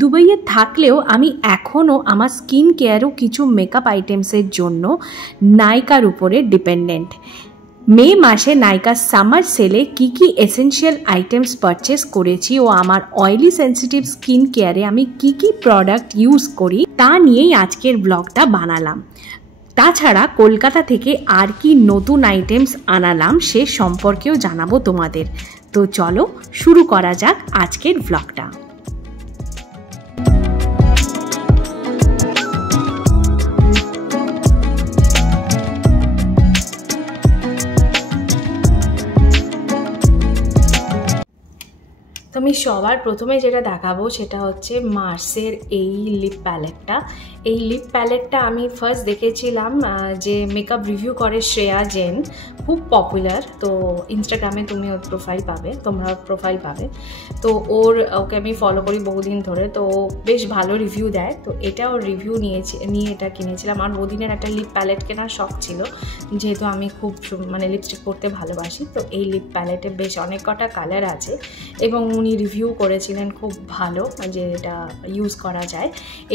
দুবাইয়ে থাকলেও আমি এখনও আমার স্কিন কেয়ারও কিছু মেকআপ আইটেমসের জন্য নাইকার উপরে ডিপেন্ডেন্ট। মে মাসে নাইকার সামার সেলে কি কি এসেনশিয়াল আইটেমস পারচেস করেছি ও আমার অয়েলি সেন্সিটিভ স্কিন কেয়ারে আমি কি কি প্রোডাক্ট ইউজ করি তা নিয়েই আজকের ব্লগটা বানালাম। তাছাড়া কলকাতা থেকে আর কি নতুন আইটেমস আনালাম সে সম্পর্কেও জানাবো তোমাদের। তো চলো শুরু করা যাক আজকের ব্লগটা। তো আমি সবার প্রথমে যেটা দেখাবো সেটা হচ্ছে মার্সের এই লিপ প্যালেটটা। এই লিপ প্যালেটটা আমি ফার্স্ট দেখেছিলাম যে মেকআপ রিভিউ করে শ্রেয়া জেন, খুব পপুলার। তো ইনস্টাগ্রামে তুমি ওর প্রোফাইল পাবে, তোমরা প্রোফাইল পাবে। তো ওকে আমি ফলো করি বহুদিন ধরে, তো বেশ ভালো রিভিউ দেয়। তো এটা ওর রিভিউ নিয়ে এটা কিনেছিলাম। আমার বহুদিনের একটা লিপ প্যালেট কেনার শখ ছিল, যেহেতু আমি খুব লিপস্টিক পরতে ভালোবাসি। তো এই লিপ প্যালেটে বেশ অনেক কটা কালার আছে এবং উনি রিভিউ করেছিলেন খুব ভালো যে এটা ইউজ করা যায়।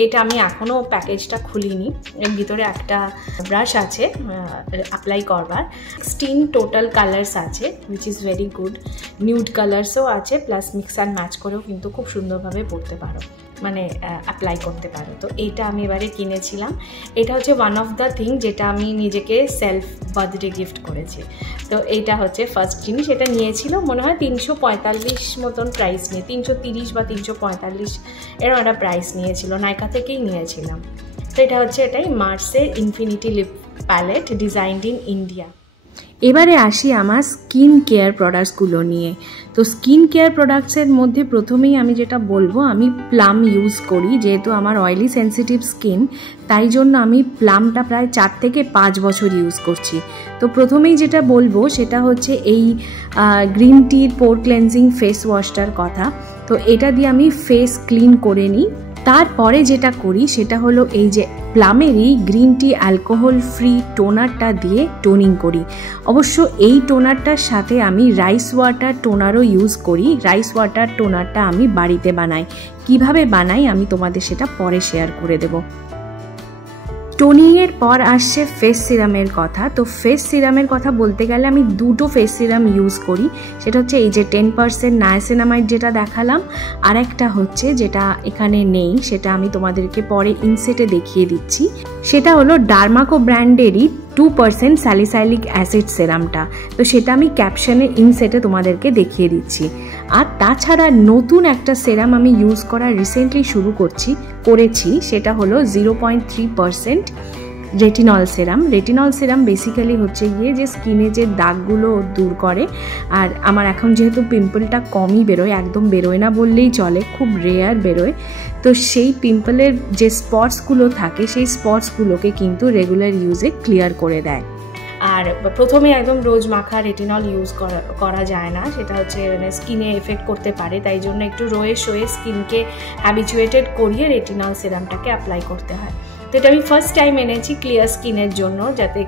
এটা আমি এখনও প্যাকেজটা খুলিনি। এর ভিতরে একটা ব্রাশ আছে অ্যাপ্লাই করবার। 16 টোটাল কালার্স আছে, which is very good. Nude কালার্সও আছে, প্লাস মিক্স অ্যান্ড ম্যাচ করেও কিন্তু খুব সুন্দরভাবে পরতে পারো, অ্যাপ্লাই করতে পারো। তো এইটা আমি এবারে কিনেছিলাম। এটা হচ্ছে ওয়ান অফ দ্য থিং যেটা আমি নিজেকে সেলফ বার্থডে গিফট করেছি। তো এইটা হচ্ছে ফার্স্ট জিনিস। এটা নিয়েছিল মনে হয় 345 মতন প্রাইস নিয়ে, 330 বা 345 এরকম একটা প্রাইস নিয়েছিল, নাইকা থেকেই নিয়েছিলাম। তো এটা হচ্ছে এটাই মার্সের infinity lip palette designed in India. এবারে আসি আমার স্কিন কেয়ার প্রোডাক্টসগুলো নিয়ে। তো স্কিন কেয়ার প্রোডাক্টসের মধ্যে প্রথমেই আমি যেটা বলবো, আমি প্লাম ইউজ করি। যেহেতু আমার অয়েলি সেন্সিটিভ স্কিন, তাই জন্য আমি প্লামটা প্রায় 4 থেকে 5 বছর ইউজ করছি। তো প্রথমেই যেটা বলবো সেটা হচ্ছে এই গ্রিন টির পোর ক্লেন্সিং ফেস ওয়াশটার কথা। তো এটা দিয়ে আমি ফেস ক্লিন করে নিই। তারপরে যেটা করি সেটা হলো এই যে প্লামেরই গ্রিন টি অ্যালকোহল ফ্রি টোনারটা দিয়ে টোনিং করি। অবশ্য এই টোনারটার সাথে আমি রাইস ওয়াটার টোনারও ইউজ করি। রাইস ওয়াটার টোনারটা আমি বাড়িতে বানাই। কিভাবে বানাই আমি তোমাদের সেটা পরে শেয়ার করে দেব। টোনিংয়ের পর আসছে ফেস সিরামের কথা। তো ফেস সিরামের কথা বলতে গেলে আমি দুটো ফেস সিরাম ইউজ করি। সেটা হচ্ছে এই যে 10% নায়াসিনামাইড যেটা দেখালাম, আর একটা হচ্ছে যেটা এখানে নেই, সেটা আমি তোমাদেরকে পরে ইনসেটে দেখিয়ে দিচ্ছি। সেটা হলো ডার্মাকো ব্র্যান্ডেরই 2% স্যালিসাইলিক অ্যাসিড সেরামটা। তো সেটা আমি ক্যাপশনে ইনসেটে তোমাদেরকে দেখিয়ে দিচ্ছি। আর তাছাড়া নতুন একটা সেরাম আমি ইউজ করা রিসেন্টলি করেছি, সেটা হলো 0.3% রেটিনল সেরাম। রেটিনল সেরাম বেসিক্যালি হচ্ছে গিয়ে যে স্কিনে যে দাগগুলো দূর করে। আর আমার এখন যেহেতু পিম্পলটা কমই বেরোয়, একদম বেরোয় না বললেই চলে, খুব রেয়ার বেরোয়। তো সেই পিম্পলের যে স্পটসগুলো থাকে সেই স্পটসগুলোকে কিন্তু রেগুলার ইউজে ক্লিয়ার করে দেয়। আর প্রথমে একদম রোজ মাখা রেটিনল ইউজ করা যায় না, সেটা হচ্ছে স্কিনে এফেক্ট করতে পারে। তাই জন্য একটু রোয়ে শোয়ে স্কিনকে হ্যাবিচুয়েটেড করিয়ে রেটিনল সিরামটাকে অ্যাপ্লাই করতে হয়। তো এটা আমি ফার্স্ট টাইম এনেছি ক্লিয়ার স্কিনের জন্য, যাতে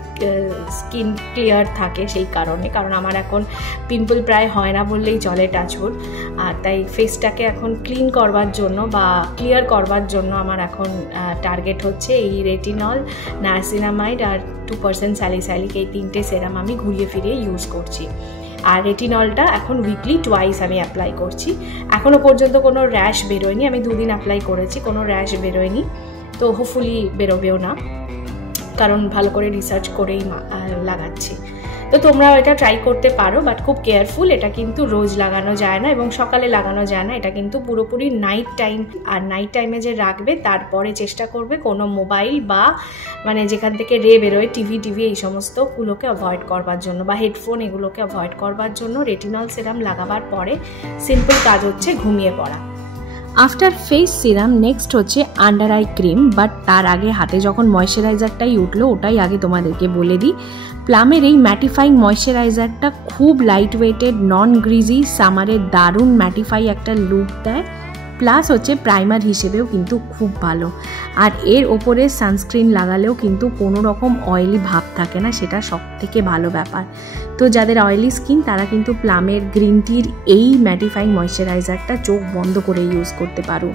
স্কিন ক্লিয়ার থাকে সেই কারণে। কারণ আমার এখন পিম্পল প্রায় হয় না বললেই চলে, টাচউড। আর তাই ফেসটাকে এখন ক্লিন করবার জন্য বা ক্লিয়ার করবার জন্য আমার এখন টার্গেট হচ্ছে এই রেটিনল, নায়াসিনামাইড আর 2% স্যালিসাইলিক, এই 3টে সেরাম আমি ঘুরিয়ে ফিরিয়ে ইউজ করছি। আর রেটিনলটা এখন উইকলি টুয়াইস আমি অ্যাপ্লাই করছি। এখনও পর্যন্ত কোনো র্যাশ বেরোয়নি। আমি 2 দিন অ্যাপ্লাই করেছি, কোনো র্যাশ বেরোয়নি। তো হোপফুলি বেরোবেও না, কারণ ভালো করে রিসার্চ করেই লাগাচ্ছি। তো তোমরাও এটা ট্রাই করতে পারো, বাট খুব কেয়ারফুল। এটা কিন্তু রোজ লাগানো যায় না এবং সকালে লাগানো যায় না। এটা কিন্তু পুরোপুরি নাইট টাইম। আর নাইট টাইমে যে রাখবে তারপরে চেষ্টা করবে কোনো মোবাইল বা যেখান থেকে রে বেরোয়, টিভি এই সমস্তগুলোকে অ্যাভয়েড করবার জন্য, বা হেডফোন এগুলোকে অ্যাভয়েড করবার জন্য। রেটিনল সিরাম লাগাবার পরে সিম্পল কাজ হচ্ছে ঘুমিয়ে পড়া। আফটার ফেস সিরাম নেক্সট হচ্ছে আন্ডার আই ক্রিম। বাট তার আগে হাতে যখন ময়শ্চারাইজারটাই উঠলো, ওটাই আগে তোমাদেরকে বলে দিই। প্লামের এই ম্যাটিফাইং ময়শ্চারাইজারটা খুব লাইট ওয়েটেড, নন গ্রিজি, সামারের দারুণ ম্যাটিফাই একটা লুক দেয়। প্লাস হচ্ছে প্রাইমার হিসেবেও কিন্তু খুব ভালো। আর এর ওপরে সানস্ক্রিন লাগালেও কিন্তু কোনো রকম অয়েলি ভাব থাকে না, সেটা সব থেকে ভালো ব্যাপার। তো যাদের অয়েলি স্কিন তারা কিন্তু প্লামের গ্রিন টির এই ম্যাটিফাইং ময়শ্চারাইজারটা চোখ বন্ধ করে ইউজ করতে পারো।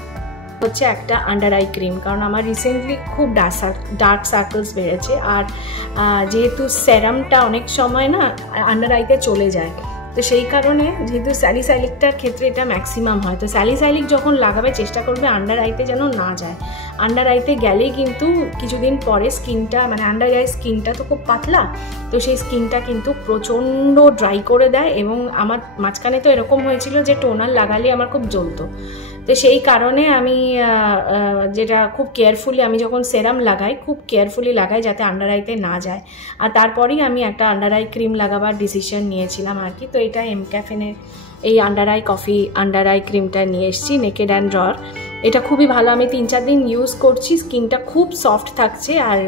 হচ্ছে একটা আন্ডার আই ক্রিম, কারণ আমার রিসেন্টলি খুব ডার্ক সার্কেলস বেড়েছে, আর যেহেতু সেরামটা অনেক সময় না আন্ডার আইতে চলে যায়, তো সেই কারণে যেহেতু স্যালিসাইলিকটার ক্ষেত্রে এটা ম্যাক্সিমাম হয়, তো স্যালিসাইলিক যখন লাগাবে চেষ্টা করবে আন্ডার আইতে যেন না যায়। আন্ডার আইতে গেলেই কিন্তু কিছুদিন পরে স্কিনটা মানে আন্ডার আই স্কিনটা তো খুব পাতলা, তো সেই স্কিনটা কিন্তু প্রচণ্ড ড্রাই করে দেয়। এবং আমার মাঝখানে তো এরকম হয়েছিল যে টোনার লাগালে আমার খুব জ্বলতো, তো সেই কারণে আমি যেটা খুব কেয়ারফুলি আমি যখন সেরাম লাগাই খুব কেয়ারফুলি লাগাই যাতে আন্ডার আইতে না যায়। আর তারপরেই আমি একটা আন্ডার আই ক্রিম লাগাবার ডিসিশন নিয়েছিলাম আর কি। তো এটা এমক্যাফেনের এই under eye coffee under eye ক্রিমটা নিয়ে এসেছি, নেকেড অ্যান্ড রর। এটা খুবই ভালো, আমি 3-4 দিন ইউজ করছি, স্কিনটা খুব সফট থাকছে আর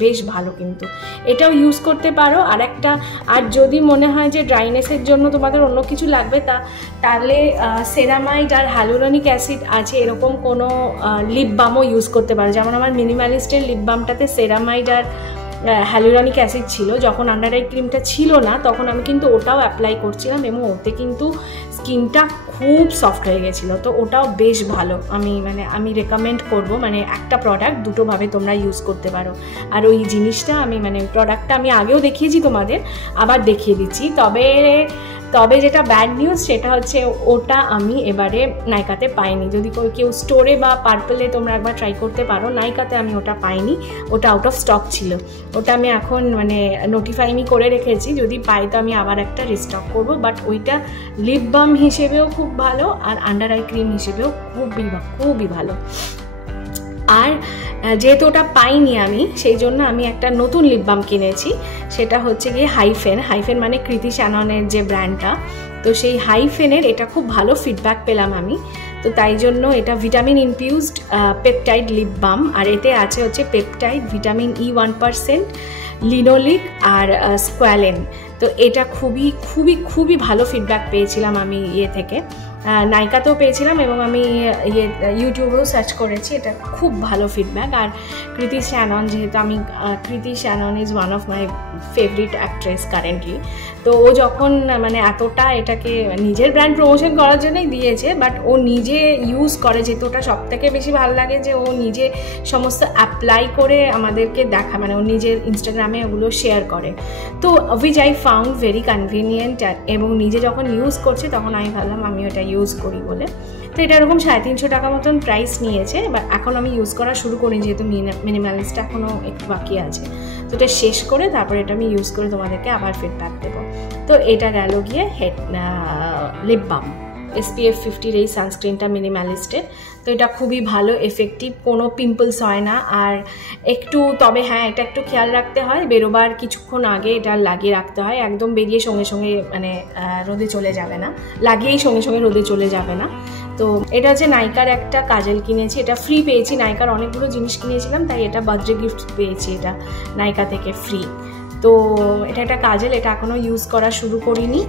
বেশ ভালো। কিন্তু এটাও ইউজ করতে পারো। আর যদি মনে হয় যে ড্রাইনেসের জন্য তোমাদের অন্য কিছু লাগবে তাহলে সেরামাইড আর হ্যালুরনিক অ্যাসিড আছে এরকম কোনো লিপ বামও ইউজ করতে পারো। যেমন আমার মিনিমালিস্টের লিপ বামটাতে সেরামাইড আর হ্যালুরনিক অ্যাসিড ছিল, যখন আন্ডার আই ক্রিমটা ছিল না তখন আমি কিন্তু ওটাও অ্যাপ্লাই করছিলাম এবং ওতে কিন্তু স্কিনটা খুব সফট হয়ে গেছিলো। তো ওটাও বেশ ভালো, আমি রেকমেন্ড করব। মানে একটা প্রোডাক্ট দুটোভাবে তোমরা ইউজ করতে পারো। আর ওই জিনিসটা প্রোডাক্টটা আমি আগেও দেখিয়েছি তোমাদের, আবার দেখিয়ে দিচ্ছি। তবে যেটা ব্যাড নিউজ সেটা হচ্ছে ওটা আমি এবারে নাইকাতে পাইনি। যদি কেউ স্টোরে বা পার্পলে তোমরা একবার ট্রাই করতে পারো, নাইকাতে আমি ওটা পাইনি, ওটা আউট অফ স্টক ছিল। ওটা আমি এখন নোটিফাই করে রেখেছি, যদি পাই তো আমি আবার একটা রিস্টক করবো। বাট ওইটা লিপ বাম হিসেবেও খুব ভালো আর আন্ডার আই ক্রিম হিসেবেও খুবই ভালো। আর যেহেতু ওটা পাইনি আমি, সেই জন্য আমি একটা নতুন লিপ বাম কিনেছি, সেটা হচ্ছে গিয়ে হাইফেন মানে কৃতি শ্যাননের যে ব্র্যান্ডটা। তো সেই হাইফেনের এটা খুব ভালো ফিডব্যাক পেলাম আমি, তো তাই জন্য এটা vitamin infused peptide lip balm. আর এতে আছে হচ্ছে পেপটাইড, ভিটামিন E 1%, লিনোলিক আর স্কোয়ালেন। তো এটা খুবই ভালো ফিডব্যাক পেয়েছিলাম আমি থেকে, নাইকাতেও পেয়েছিলাম এবং আমি ইউটিউবেও সার্চ করেছি, এটা খুব ভালো ফিডব্যাক। আর কৃতি শ্যানন, যেহেতু কৃতি Shannon is one of my favourite actress currently, তো ও যখন এতটা এটাকে নিজের ব্র্যান্ড প্রমোশন করার জন্যই দিয়েছে, বাট ও নিজে ইউজ করে, যেহেতু ওটা সব থেকে বেশি ভালো লাগে যে ও নিজে সমস্ত অ্যাপ্লাই করে আমাদেরকে দেখা, ও নিজের ইনস্টাগ্রামে ওগুলো শেয়ার করে। তো which I found very convenient, এবং নিজে যখন ইউজ করছে তখন আমি ভাবলাম আমি ওটা ইউজ করি বলে। তো এটা এরকম 350 টাকা মতন প্রাইস নিয়েছে, বাট এখন আমি ইউজ করা শুরু করি, যেহেতু মিনিমালিস্টটা এখনও একটু বাকি আছে। তো এটা শেষ করে তারপরে এটা আমি ইউজ করে তোমাদেরকে আবার ফিডব্যাক দেবো। তো এটা গেল গিয়ে লিপ বাম, SPF 50 এই সানস্ক্রিনটা মিনিমালিস্টের। তো এটা খুবই ভালো, এফেক্টিভ, কোনো পিম্পলস হয় না। আর তবে হ্যাঁ, এটা একটু খেয়াল রাখতে হয়, বেরোবার কিছুক্ষণ আগে এটা লাগিয়ে রাখতে হয়, একদম বেরিয়ে সঙ্গে সঙ্গে রোদে চলে যাবে না, লাগিয়েই সঙ্গে সঙ্গে রোদে চলে যাবে না। তো এটা হচ্ছে নাইকার একটা কাজল কিনেছি, এটা ফ্রি পেয়েছি, নাইকার অনেকগুলো জিনিস কিনেছিলাম তাই এটা বার্থডে গিফট পেয়েছি, এটা নাইকা থেকে ফ্রি। তো এটা একটা কাজল, এটা এখনও ইউজ করা শুরু করিনি।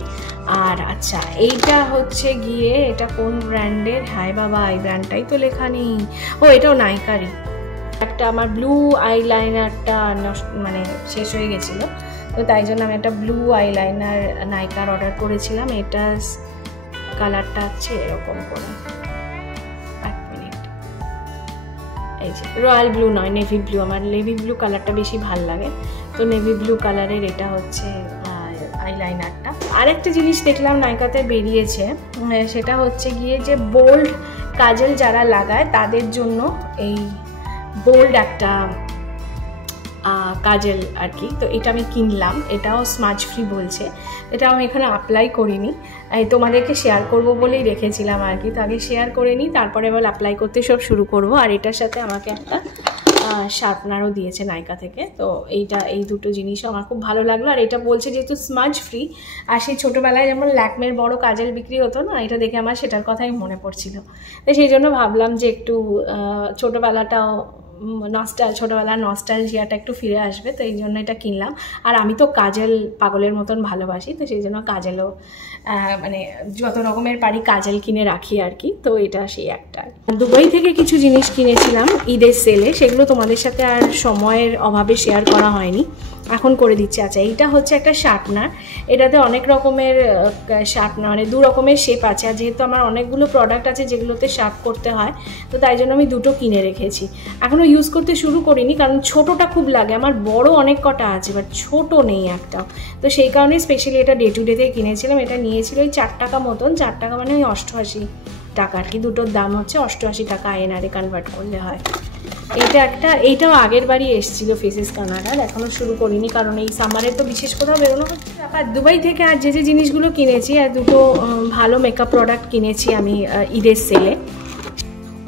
আর আচ্ছা, এইটা হচ্ছে গিয়ে এটা কোন ব্র্যান্ডের, হায় বাবা এই ব্র্যান্ডটাই তো লেখা নেই, ও এটাও নাইকারই। একটা আমার ব্লু আইলাইনারটা শেষ হয়ে গেছিলো, তো তাই জন্য আমি একটা ব্লু আইলাইনার নাইকার অর্ডার করেছিলাম। এটা কালারটা আছে এরকম করে, এক মিনিট, এই যে রয়্যাল ব্লু নয়, নেভি ব্লু, আমার নেভি ব্লু কালারটা বেশি ভাল লাগে, তো নেভি ব্লু কালারের এটা হচ্ছে আইলাইনারটা। আরেকটা জিনিস দেখলাম নাইকাতে বেরিয়েছে, সেটা হচ্ছে গিয়ে যে বোল্ড কাজল যারা লাগায় তাদের জন্য এই বোল্ড একটা কাজল আর কি। তো এটা আমি কিনলাম, এটাও স্মাজ ফ্রি বলছে, এটা আমি এখানে অ্যাপ্লাই করিনি, তোমাদেরকে শেয়ার করব বলেই রেখেছিলাম আর কি। তো আগে শেয়ার করে নিই, তারপরে এবার অ্যাপ্লাই করতে সব শুরু করব। আর এটার সাথে আমাকে একটা শার্পনারও দিয়েছে নাইকা থেকে। তো এই দুটো জিনিসও আমার খুব ভালো লাগলো। আর এটা বলছে যেহেতু স্মাজ ফ্রি, আর সেই ছোটোবেলায় যেমন ল্যাকমের বড় কাজল বিক্রি হতো না, এটা দেখে আমার সেটার কথাই মনে পড়ছিল। তো সেই জন্য ভাবলাম যে একটু ছোটোবেলাটাও ছোটোবেলার নস্টালজিয়াটা একটু ফিরে আসবে, তো এই জন্য এটা কিনলাম। আর আমি তো কাজল পাগলের মতন ভালোবাসি, তো সেই জন্য কাজলও যত রকমের পারি কাজল কিনে রাখি আর কি। তো এটা সেই একটা। দুবাই থেকে কিছু জিনিস কিনেছিলাম ঈদের সেলে, সেগুলো তোমাদের সাথে আর সময়ের অভাবে শেয়ার করা হয়নি। এখন করে দিচ্ছি। আচ্ছা, এইটা হচ্ছে একটা শার্পনার, এটাতে অনেক রকমের শার্পনার মানে 2 রকমের শেপ আছে। আর যেহেতু আমার অনেকগুলো প্রোডাক্ট আছে যেগুলোতে শার্প করতে হয়, তো তাই জন্য আমি 2টো কিনে রেখেছি। এখনও ইউজ করতে শুরু করিনি কারণ ছোটোটা খুব লাগে, আমার বড় অনেক কটা আছে বাট ছোটো নেই একটাও, তো সেই কারণে স্পেশালি এটা ডে টু ডেতে কিনেছিলাম। এটা নিয়েছিল ওই 4 টাকা মতন, 4 টাকা মানে ওই 88 টাকা আর কি, দুটোর দাম হচ্ছে 88 টাকা, আইএনআরে কনভার্ট করলে হয়। এটা একটা, এইটাও আগের বারই এসেছিলো ফেসেস কানাডার, এখনও শুরু করিনি কারণ এই সামারে তো বিশেষ কোথাও বেরোনো হচ্ছে। আর দুবাই থেকে আর যে জিনিসগুলো কিনেছি, আর 2টো ভালো মেকআপ প্রোডাক্ট কিনেছি আমি ঈদের সেলে।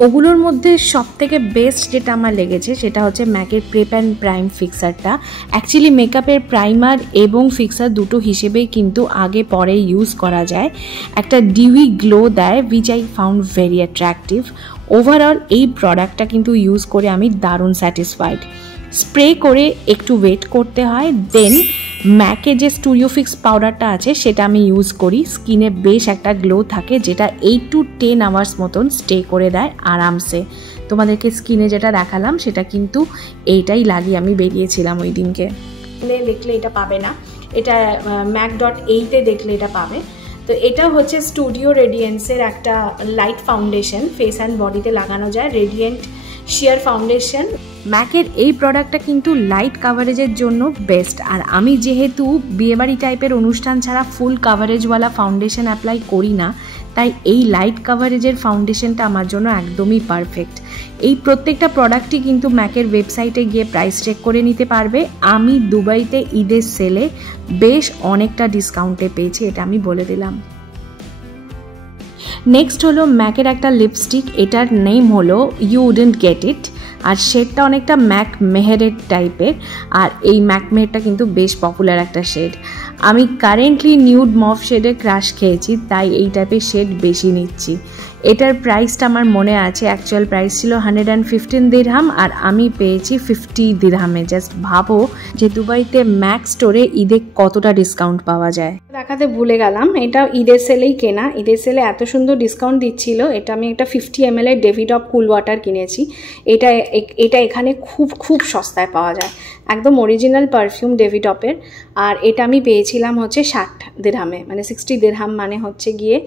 ওগুলোর মধ্যে সবথেকে বেস্ট যেটা আমার লেগেছে সেটা হচ্ছে ম্যাকের প্রেপ অ্যান্ড প্রাইম ফিক্সারটা। অ্যাকচুয়ালি মেকআপের প্রাইমার এবং ফিক্সার দুটো হিসেবেই কিন্তু আগে পরে ইউজ করা যায়। একটা ডিউই গ্লো দেয়, which I found very attractive. Overall এই প্রোডাক্টটা কিন্তু ইউজ করে আমি দারুণ স্যাটিসফাইড। স্প্রে করে একটু ওয়েট করতে হয়, দেন ম্যাকে যে স্টুডিও ফিক্স পাউডারটা আছে সেটা আমি ইউজ করি। স্কিনে বেশ একটা গ্লো থাকে যেটা 8 to 10 আওয়ার্স মতন স্টে করে দেয় আরামসে। তোমাদেরকে স্কিনে যেটা দেখালাম সেটা কিন্তু এইটাই লাগিয়ে আমি বেরিয়েছিলাম ওই দিনকে। দেখলে এটা পাবে না, এটা mac.8 দেখলে এটা পাবে। তো এটা হচ্ছে স্টুডিও রেডিয়েন্সের একটা লাইট ফাউন্ডেশন, ফেস অ্যান্ড বডিতে লাগানো যায়, রেডিয়েন্ট শিয়ার ফাউন্ডেশন। ম্যাকের এই প্রোডাক্টটা কিন্তু লাইট কাভারেজের জন্য বেস্ট। আর আমি যেহেতু বিয়েবাড়ি টাইপের অনুষ্ঠান ছাড়া ফুল কাভারেজওয়ালা ফাউন্ডেশন অ্যাপ্লাই করি না, তাই এই লাইট কাভারেজের ফাউন্ডেশনটা আমার জন্য একদমই পারফেক্ট। এই প্রত্যেকটা প্রোডাক্টই কিন্তু ম্যাকের ওয়েবসাইটে গিয়ে প্রাইস চেক করে নিতে পারবে। আমি দুবাইতে ঈদের সেলে বেশ অনেকটা ডিসকাউন্টে পেয়েছি, এটা আমি বলে দিলাম। নেক্সট হলো ম্যাকের একটা লিপস্টিক, এটার নেম হলো ইউ উডেন্ট গেট ইট, আর শেডটা অনেকটা ম্যাক মেহেরের টাইপের। আর এই ম্যাক মেহেরটা কিন্তু বেশ পপুলার একটা শেড। আমি কারেন্টলি নিউড মভ শেডে ক্রাশ খেয়েছি, তাই এই টাইপের শেড বেশি নিচ্ছি। এটার প্রাইসটা আমার মনে আছে, অ্যাকচুয়াল প্রাইস ছিল 115 দিরহাম আর আমি পেয়েছি 50 দিরহামে। জাস্ট ভাবো যে দুবাইতে ম্যাক স্টোরে ঈদে কতটা ডিসকাউন্ট পাওয়া যায়। দেখাতে ভুলে গেলাম, এটা ঈদের সেলেই কেনা। ঈদের সেলে এত সুন্দর ডিসকাউন্ট দিচ্ছিল। এটা আমি একটা 50 ml এর ডেভিডপ কুল ওয়াটার কিনেছি। এটা এখানে খুব সস্তায় পাওয়া যায়, একদম অরিজিনাল পারফিউম ডেভিডপের। আর এটা আমি পেয়েছিলাম হচ্ছে 60 দিরহামে, মানে 60 দিরহাম মানে হচ্ছে গিয়ে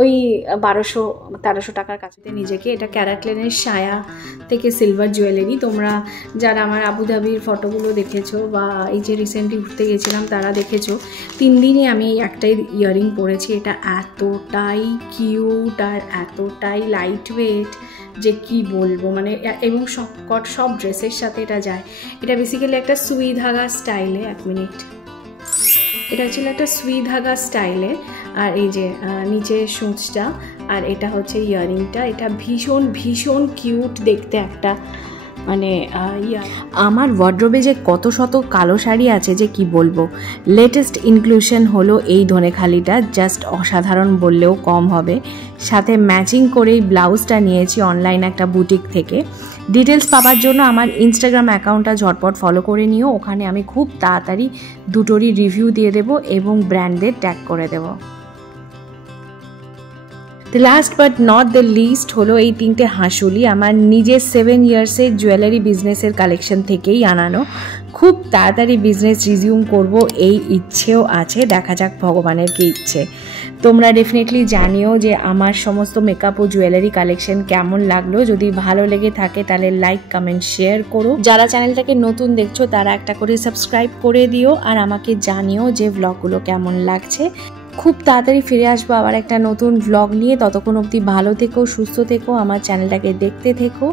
ওই 1200-1300 টাকার কাছে। নিজেকে এটা ক্যারাটলেনের সায়া থেকে সিলভার জুয়েলারি। তোমরা যারা আমার আবুধাবির ফটোগুলো দেখেছো বা এই যে রিসেন্টলি ঘুরতে গেছিলাম তারা দেখেছো, 3 দিনই আমি এই একটাই ইয়াররিং পরেছি। এটা এতটাই কিউট আর এতটাই লাইট ওয়েট যে কি বলবো, মানে এবং সব ড্রেসের সাথে এটা যায়। এটা বেসিক্যালি একটা সুই ধাগা স্টাইলে, 1 মিনিট, এটা ছিল একটা সুই ধাগা স্টাইলে। আর এই যে নিচে সূঁচটা, আর এটা হচ্ছে ইয়াররিংটা। এটা ভীষণ কিউট দেখতে একটা, মানে আমার ওয়ার্ড্রোবে যে কত শত কালো শাড়ি আছে যে কি বলবো। লেটেস্ট ইনক্লুশন হলো এই ধনেখালিটা, জাস্ট অসাধারণ বললেও কম হবে। সাথে ম্যাচিং করেই ব্লাউজটা নিয়েছি অনলাইন একটা বুটিক থেকে। ডিটেলস পাওয়ার জন্য আমার ইনস্টাগ্রাম অ্যাকাউন্টটা ঝটপট ফলো করে নিও, ওখানে আমি খুব তাড়াতাড়ি দুটোরই রিভিউ দিয়ে দেবো এবং ব্র্যান্ডদের ট্যাগ করে দেবো। The last but not the least হলো এই 3টে হাঁসুলি, আমার নিজের 7 ইয়ার্সের জুয়েলারি বিজনেসের কালেকশন থেকেই আনানো। খুব তাড়াতাড়ি বিজনেস রিজিউম করব এই ইচ্ছেও আছে, দেখা যাক ভগবানের কি ইচ্ছে। তোমরা ডেফিনেটলি জানিও যে আমার সমস্ত মেকআপ ও জুয়েলারি কালেকশন কেমন লাগলো। যদি ভালো লেগে থাকে তাহলে লাইক কমেন্ট শেয়ার করো। যারা চ্যানেলটাকে নতুন দেখছো তারা একটা করে সাবস্ক্রাইব করে দিও, আর আমাকে জানিও যে ব্লগগুলো কেমন লাগছে। খুব তাড়াতাড়ি ফিরে আসবো আবার একটা নতুন ভ্লগ নিয়ে। ততক্ষণ অবধি ভালো থেকো, সুস্থ থেকো, আমার চ্যানেলটাকে দেখতে থেকো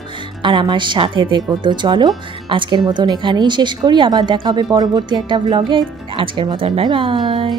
আর আমার সাথে থেকো। তো চলো আজকের মতন এখানেই শেষ করি, আবার দেখা হবে পরবর্তী একটা ভ্লগে। আজকের মতন বাই বাই।